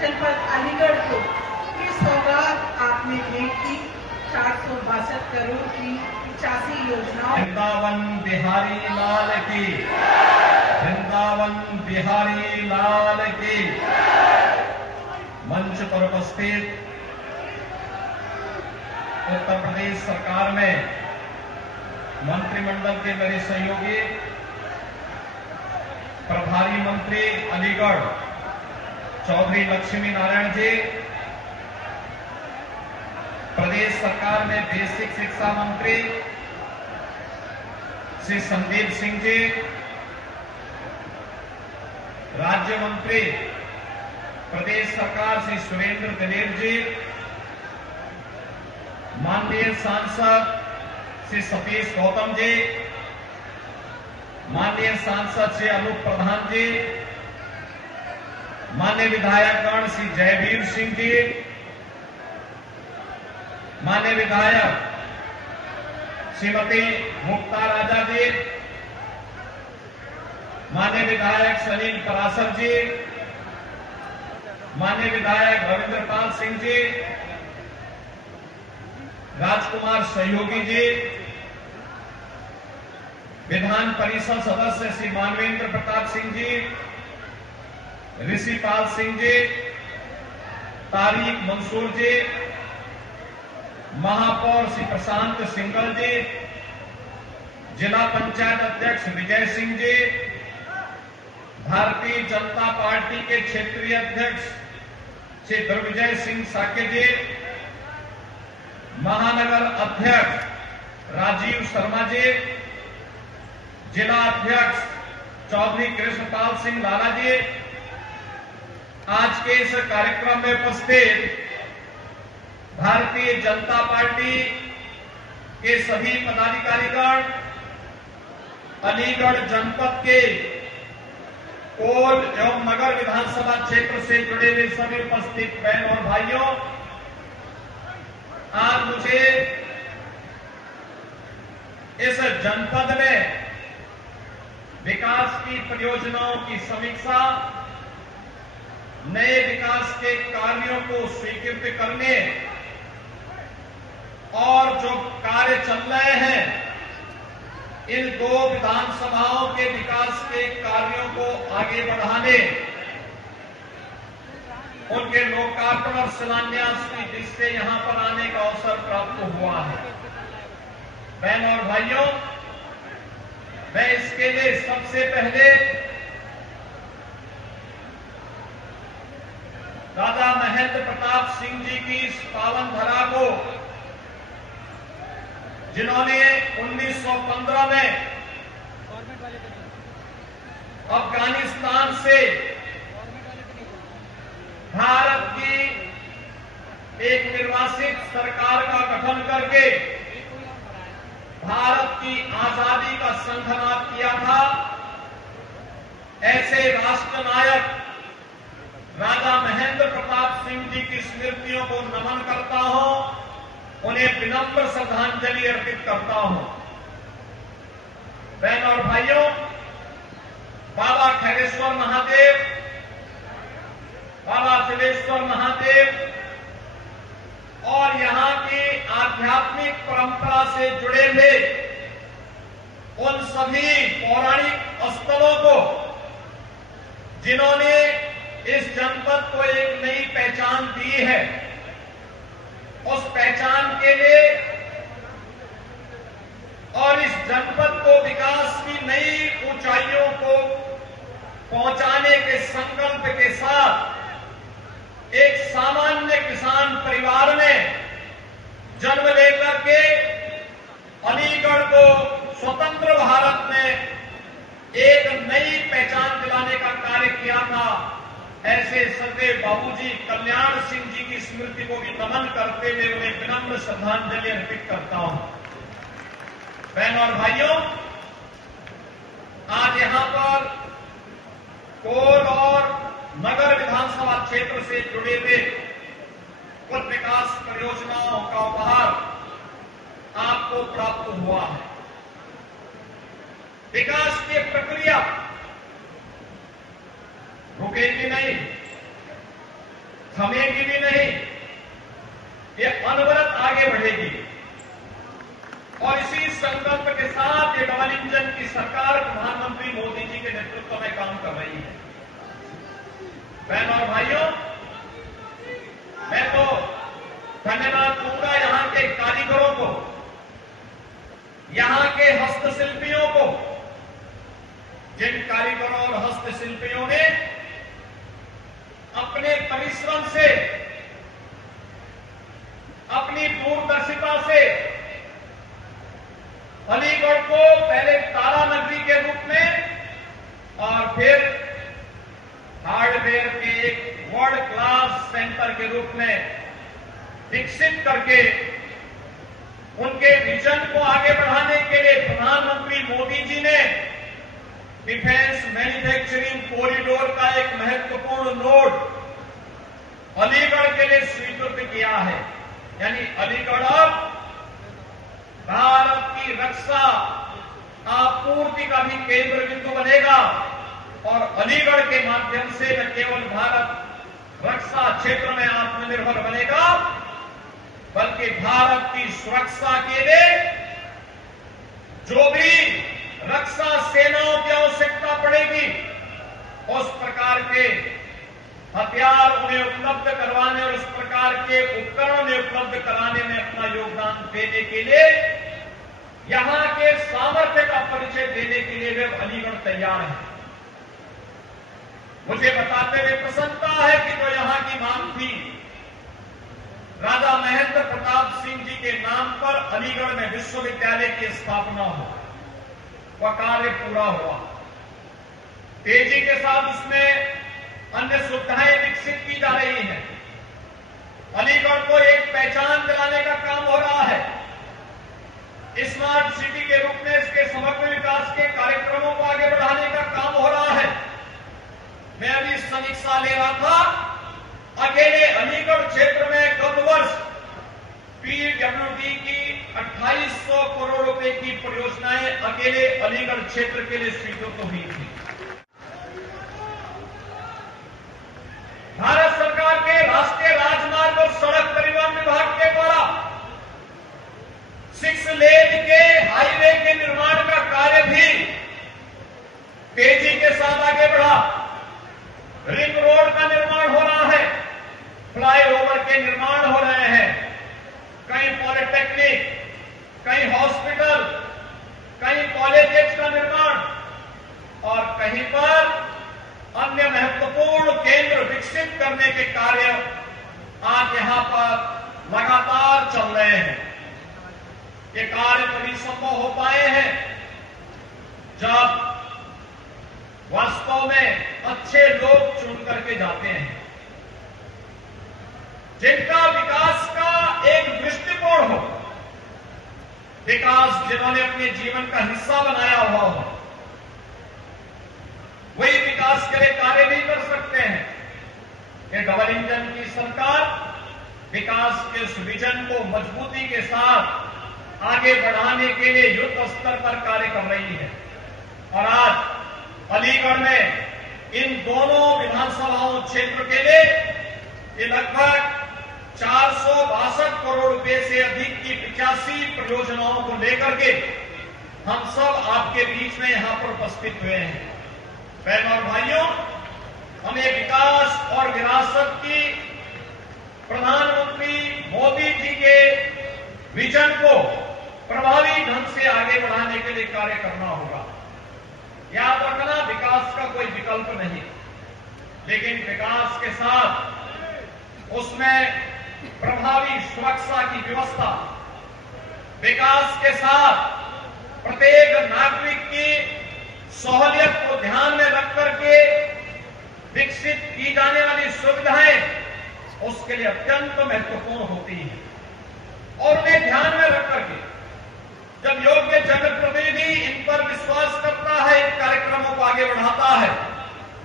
जनपद अलीगढ़ को ये सौगात आपने भेंट की 462 करोड़ की 85 योजनाओं। वृंदावन बिहारी लाल की, वृंदावन बिहारी लाल की। मंच पर उपस्थित उत्तर प्रदेश सरकार में मंत्रिमंडल के मेरे सहयोगी प्रभारी मंत्री अलीगढ़ चौधरी लक्ष्मी नारायण जी, प्रदेश सरकार में बेसिक शिक्षा मंत्री श्री संदीप सिंह जी, राज्य मंत्री प्रदेश सरकार श्री सुरेंद्र दिलेर जी, माननीय सांसद श्री सतीश गौतम जी, माननीय सांसद श्री अनूप प्रधान जी, माननीय विधायकगण श्री जयवीर सिंह जी, माननीय विधायक श्रीमती मुक्ता राजा जी, माननीय विधायक सलीम परासर जी, माननीय विधायक रविंद्रपाल सिंह जी, राजकुमार सहयोगी जी, विधान परिषद सदस्य श्री मानवेंद्र प्रताप सिंह जी, ऋषिपाल सिंह जी, तारिक मंसूर जी, महापौर श्री प्रशांत सिंगल जी, जिला पंचायत अध्यक्ष विजय सिंह जी, भारतीय जनता पार्टी के क्षेत्रीय अध्यक्ष श्री दुर्विजय सिंह साके जी, महानगर अध्यक्ष राजीव शर्मा जी, जिला अध्यक्ष चौधरी कृष्णपाल सिंह लाला जी, आज के इस कार्यक्रम में उपस्थित भारतीय जनता पार्टी के सभी पदाधिकारीगण, अलीगढ़ जनपद के कोल एवं नगर विधानसभा क्षेत्र से जुड़े हुए सभी उपस्थित बहन और भाइयों, आज मुझे इस जनपद में विकास की परियोजनाओं की समीक्षा, नए विकास के कार्यों को स्वीकृत करने और जो कार्य चल रहे हैं इन दो विधानसभाओं के विकास के कार्यों को आगे बढ़ाने, उनके लोकार्पण और शिलान्यास की जिससे यहां पर आने का अवसर प्राप्त हुआ है। बहन और भाइयों, मैं इसके लिए सबसे पहले राजा महेंद्र प्रताप सिंह जी की इस पावन धरा को, जिन्होंने 1915 में अफगानिस्तान से भारत की एक निर्वासित सरकार का गठन करके भारत की आजादी का संघनाद किया था, ऐसे राष्ट्र नायक राजा महेंद्र प्रताप सिंह जी की स्मृतियों को नमन करता हूं, उन्हें विनम्र श्रद्धांजलि अर्पित करता हूं। बहन और भाइयों, बाबा खैरेश्वर महादेव, बाबा तिलेश्वर महादेव और यहां की आध्यात्मिक परंपरा से जुड़े हुए उन सभी पौराणिक स्थलों को, जिन्होंने इस जनपद को एक नई पहचान दी है, उस पहचान के लिए और इस जनपद को विकास की नई ऊंचाइयों को पहुंचाने के संकल्प के साथ एक सामान्य किसान परिवार में जन्म लेकर के अलीगढ़ को स्वतंत्र भारत में एक नई पहचान दिलाने का कार्य किया था। ऐसे सदैव बाबूजी कल्याण सिंह जी की स्मृति को भी नमन करते हुए उन्हें विनम्र श्रद्धांजलि अर्पित करता हूं। बहनों और भाइयों, आज यहां पर कोल और नगर विधानसभा क्षेत्र से जुड़े हुए कुछ विकास परियोजनाओं का उपहार आपको प्राप्त हुआ है। विकास की प्रक्रिया रुकेगी नहीं, थमेगी भी नहीं, ये अनवरत आगे बढ़ेगी। और इसी संकल्प के साथ ये डबल इंजन की सरकार प्रधानमंत्री मोदी जी के नेतृत्व में काम कर रही है। बहनों और भाइयों, मैं तो धन्यवाद दूंगा यहां के कारीगरों को, यहां के हस्तशिल्पियों को, जिन कारीगरों और हस्तशिल्पियों ने अपने परिश्रम से, अपनी दूरदर्शिता से अलीगढ़ को पहले तारा नगरी के रूप में और फिर हार्डवेयर के एक वर्ल्ड क्लास सेंटर के रूप में विकसित करके उनके विजन को आगे बढ़ाने के लिए प्रधानमंत्री मोदी जी ने डिफेंस मैन्युफैक्चरिंग कॉरिडोर का एक महत्वपूर्ण नोड अलीगढ़ के लिए स्वीकृत किया है। यानी अलीगढ़ अब भारत की रक्षा आपूर्ति का भी केंद्र बिंदु बनेगा और अलीगढ़ के माध्यम से न केवल भारत रक्षा क्षेत्र में आत्मनिर्भर बनेगा, बल्कि भारत की सुरक्षा के लिए जो भी रक्षा सेनाओं की आवश्यकता पड़ेगी, उस प्रकार के हथियार उन्हें उपलब्ध करवाने और उस प्रकार के उपकरण उन्हें उपलब्ध कराने में अपना योगदान देने के लिए, यहां के सामर्थ्य का परिचय देने के लिए वे अलीगढ़ तैयार हैं। मुझे बताते हुए प्रसन्नता है कि जो यहां की मांग थी, राजा महेंद्र प्रताप सिंह जी के नाम पर अलीगढ़ में विश्वविद्यालय की स्थापना हो, वह कार्य पूरा हुआ। तेजी के साथ उसमें अन्य सुविधाएं विकसित की जा रही हैं। अलीगढ़ को एक पहचान दिलाने का काम हो रहा है। स्मार्ट सिटी के रूप में इसके समग्र विकास के कार्यक्रमों को आगे बढ़ाने का काम हो रहा है। मैं अभी समीक्षा ले रहा था, अकेले अलीगढ़ क्षेत्र में गत वर्ष पीडब्ल्यूडी की 2800 करोड़ रुपए की परियोजनाएं अकेले अलीगढ़ क्षेत्र के लिए स्वीकृत हुई थी। भारत सरकार के राष्ट्रीय राजमार्ग और सड़क परिवहन विभाग के द्वारा 6 लेन के हाईवे के निर्माण का कार्य भी तेजी के साथ आगे बढ़ा। रिंग रोड का निर्माण हो रहा है, फ्लाईओवर के निर्माण हो रहे हैं, कहीं पॉलिटेक्निक, कहीं हॉस्पिटल, कहीं कॉलेजेस का निर्माण और कहीं पर अन्य महत्वपूर्ण केंद्र विकसित करने के कार्य आज यहां पर लगातार चल रहे हैं। ये कार्य तभी संभव हो पाए हैं जब वास्तव में अच्छे लोग चुन करके जाते हैं, जिनका विकास का एक दृष्टिकोण हो, विकास जिन्होंने अपने जीवन का हिस्सा बनाया हुआ हो, वही विकास के लिए कार्य नहीं कर सकते हैं। ये डबल इंजन की सरकार विकास के उस विजन को मजबूती के साथ आगे बढ़ाने के लिए युद्ध स्तर पर कार्य कर रही है। और आज अलीगढ़ में इन दोनों विधानसभाओं क्षेत्र के लिए ये लगभग 462 करोड़ रुपए से अधिक की 85 परियोजनाओं को लेकर के हम सब आपके बीच में यहां पर उपस्थित हुए हैं। बहनों और भाइयों, हमें विकास और विरासत की प्रधानमंत्री मोदी जी के विजन को प्रभावी ढंग से आगे बढ़ाने के लिए कार्य करना होगा। याद रखना, विकास का कोई विकल्प नहीं, लेकिन विकास के साथ उसमें प्रभावी सुरक्षा की व्यवस्था, विकास के साथ प्रत्येक नागरिक की सहूलियत को ध्यान में रख करके विकसित की जाने वाली सुविधाएं उसके लिए अत्यंत महत्वपूर्ण होती हैं। और उन्हें ध्यान में रख करके जब योग्य जनप्रतिनिधि इन पर विश्वास करता है, इन कार्यक्रमों को आगे बढ़ाता है,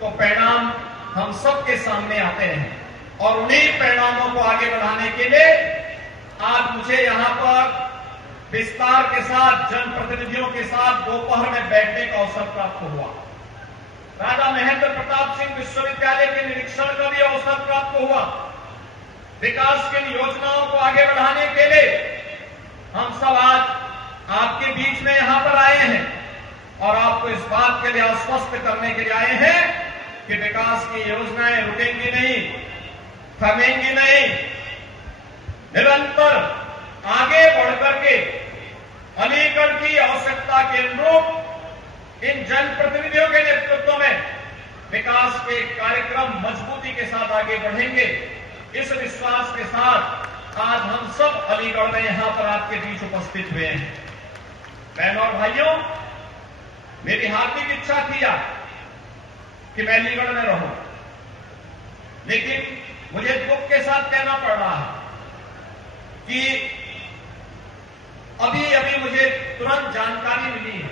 तो परिणाम हम सबके सामने आते हैं। और उन्हीं परिणामों को आगे बढ़ाने के लिए आज मुझे यहां पर विस्तार के साथ जनप्रतिनिधियों के साथ दोपहर में बैठने का अवसर प्राप्त हुआ। राजा महेंद्र प्रताप सिंह विश्वविद्यालय के निरीक्षण का भी अवसर प्राप्त हुआ। विकास की इन योजनाओं को आगे बढ़ाने के लिए हम सब आज आपके बीच में यहां पर आए हैं और आपको इस बात के लिए आश्वस्त करने के लिए आए हैं कि विकास की योजनाएं रुकेंगी नहीं, थमेंगी नहीं, निरंतर आगे बढ़कर के अलीगढ़ की आवश्यकता के अनुरूप इन जनप्रतिनिधियों के नेतृत्व में विकास के कार्यक्रम मजबूती के साथ आगे बढ़ेंगे। इस विश्वास के साथ आज हम सब अलीगढ़ में यहां पर आपके बीच उपस्थित हुए हैं। बहनों और भाइयों, मेरी हार्दिक इच्छा थी कि मैं अलीगढ़ में रहूं, लेकिन मुझे दुख के साथ कहना पड़ रहा है कि अभी अभी मुझे तुरंत जानकारी मिली है,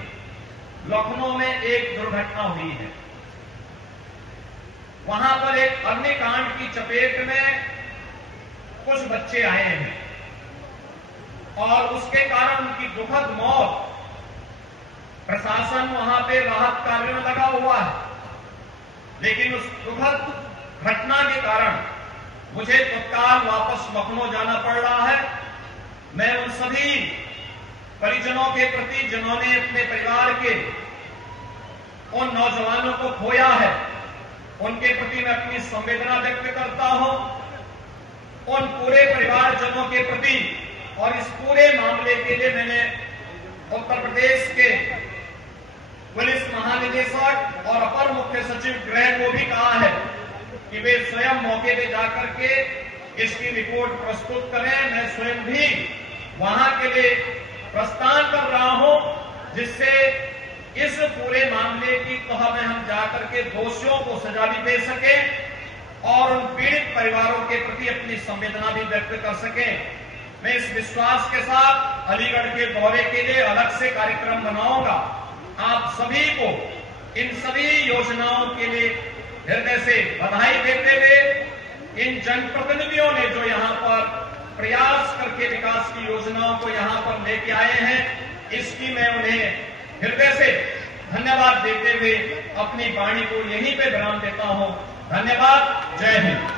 लखनऊ में एक दुर्घटना हुई है। वहां पर एक अग्निकांड की चपेट में कुछ बच्चे आए हैं और उसके कारण उनकी दुखद मौत। प्रशासन वहां पे राहत कार्य में लगा हुआ है, लेकिन उस दुखद घटना के कारण मुझे तत्काल वापस लखनऊ जाना पड़ रहा है। मैं उन सभी परिजनों के प्रति जिन्होंने अपने परिवार के उन नौजवानों को खोया है, उनके प्रति मैं अपनी संवेदना व्यक्त करता हूं। उन पूरे परिवारजनों के प्रति और इस पूरे मामले के लिए मैंने उत्तर प्रदेश के पुलिस महानिदेशक और अपर मुख्य सचिव गृह को भी कहा है कि वे स्वयं मौके पे जाकर के इसकी रिपोर्ट प्रस्तुत करें। मैं स्वयं भी वहां के लिए प्रस्थान कर रहा हूं, जिससे इस पूरे मामले की तह में हम जाकर के दोषियों को सजा भी दे सकें और उन पीड़ित परिवारों के प्रति अपनी संवेदना भी व्यक्त कर सकें। मैं इस विश्वास के साथ अलीगढ़ के दौरे के लिए अलग से कार्यक्रम बनाऊंगा। आप सभी को इन सभी योजनाओं के लिए हृदय से बधाई देते हुए इन जनप्रतिनिधियों ने जो यहां पर प्रयास करके विकास की योजनाओं को यहां पर लेके आए हैं, इसकी मैं उन्हें हृदय से धन्यवाद देते हुए अपनी वाणी को यहीं पे विराम देता हूं। धन्यवाद। जय हिंद।